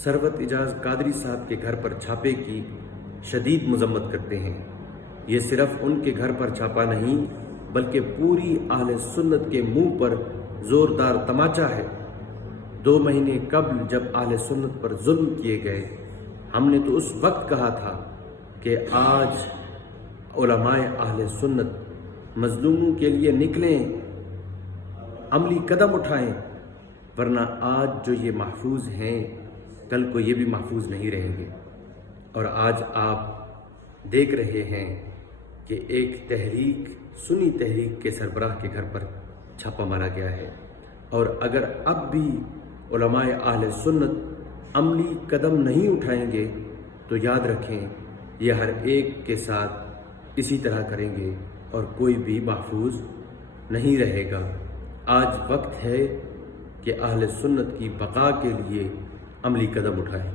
सरवत इजाज़ कादरी साहब के घर पर छापे की शदीद मजम्मत करते हैं। ये सिर्फ उनके घर पर छापा नहीं बल्कि पूरी अहले सुन्नत के मुंह पर ज़ोरदार तमाचा है। 2 महीने कबल जब अहले सुन्नत पर जुल्म किए गए, हमने तो उस वक्त कहा था कि आज उलमाए अहले सुन्नत मजलूमों के लिए निकलें, अमली कदम उठाएं, वरना आज जो ये महफूज हैं कल को ये भी महफूज नहीं रहेंगे। और आज आप देख रहे हैं कि एक तहरीक, सुन्नी तहरीक के सरबराह के घर पर छापा मारा गया है। और अगर अब भी उलमाए अहले सुन्नत अमली कदम नहीं उठाएंगे तो याद रखें ये हर एक के साथ इसी तरह करेंगे और कोई भी महफूज नहीं रहेगा। आज वक्त है कि अहले सुन्नत की बका के लिए अमली कदम उठाएं।